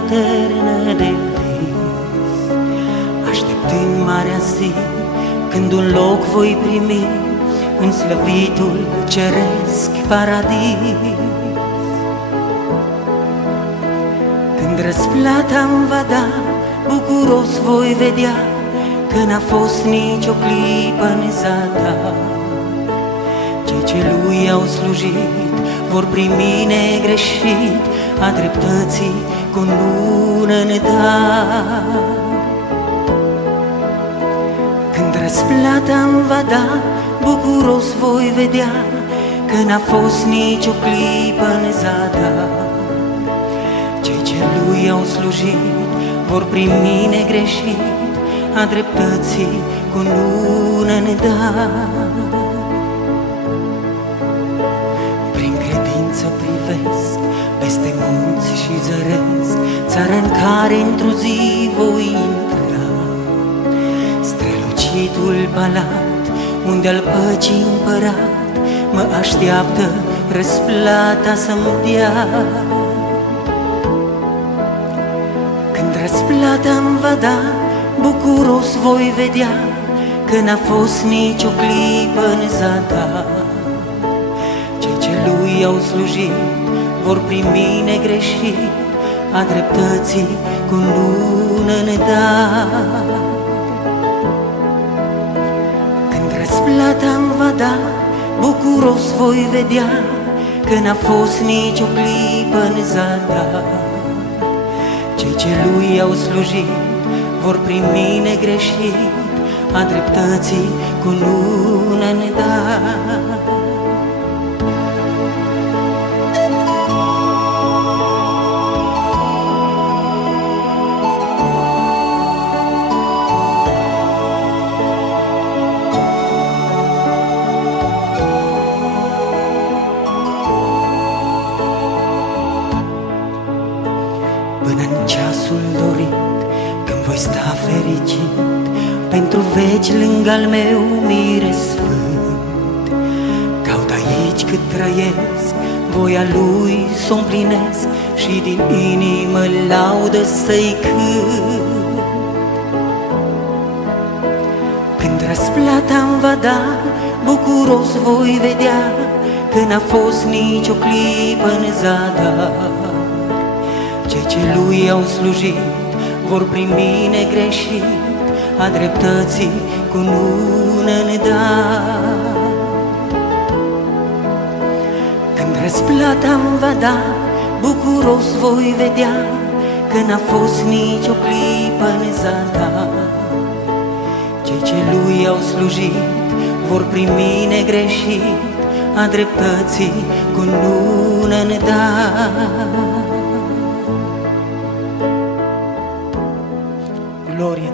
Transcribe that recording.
eternă de vis, așteptând marea zi, când un loc voi primi în slăvitul ceresc paradis. Când răsplata-mi va da, bucuros voi vedea că n-a fost nicio clipă în zadar. Cei ce lui au slujit vor primi negreșit a dreptății cu lună în dar. Când răsplata-mi va da, bucuros voi vedea că n-a fost nicio clipă în zadar. Cei ce lui au slujit vor primi negreșit a dreptății cu lună în dar. Prin credință privesc peste munți și zăresc țara în care într-o zi voi intra, strălucitul palat unde al păcii împărat mă așteaptă răsplata să-mi dea. Când răsplata-mi va da, bucuros voi vedea că n-a fost nicio clipă în zadar. Cei ce lui au slujit vor primi negreșit a dreptății cu lună în dar. Când răsplata-mi va da, bucuros voi vedea că n-a fost nicio clipă în zadar. Cei ce lui au slujit vor primi negreșit a dreptății cu lună în dar. Până-n ceasul dorit, când voi sta fericit pentru veci lângă-al meu mire sfânt, caut aici cât trăiesc voia lui s-o împlinesc și din inimă laudă să-i cânt. Când răsplata-mi va da, bucuros voi vedea că n-a fost nicio clipă în zadar. Cei ce lui au slujit vor primi negreșit a dreptății cu lună în dar. Când răsplata-mi va da, bucuros voi vedea că n-a fost nicio clipă în zadar. Cei ce lui au slujit vor primi negreșit a dreptății cu lună în dar. Glorie